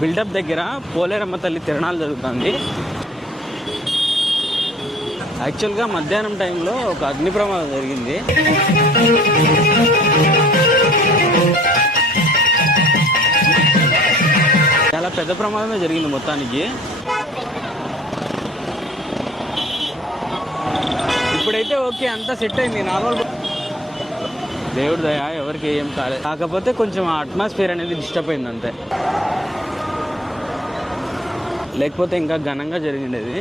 Buildup దగ్గర పోలేరమ్మ తల్లి తిరణాలు జరుగుతుంది. యాక్చువల్గా మధ్యాహ్నం టైంలో ఒక అగ్ని ప్రమాదం జరిగింది. చాలా పెద్ద ప్రమాదమే జరిగింది మొత్తానికి. ఇప్పుడైతే ఓకే, అంతా సెట్ అయింది, నార్మల్. దేవుడి దయ, ఎవరికి ఏం కాలేదు. కాకపోతే కొంచెం ఆ అట్మాస్ఫియర్ అనేది డిస్టర్బ్ అయింది అంతే, లేకపోతే ఇంకా ఘనంగా జరిగిండేది.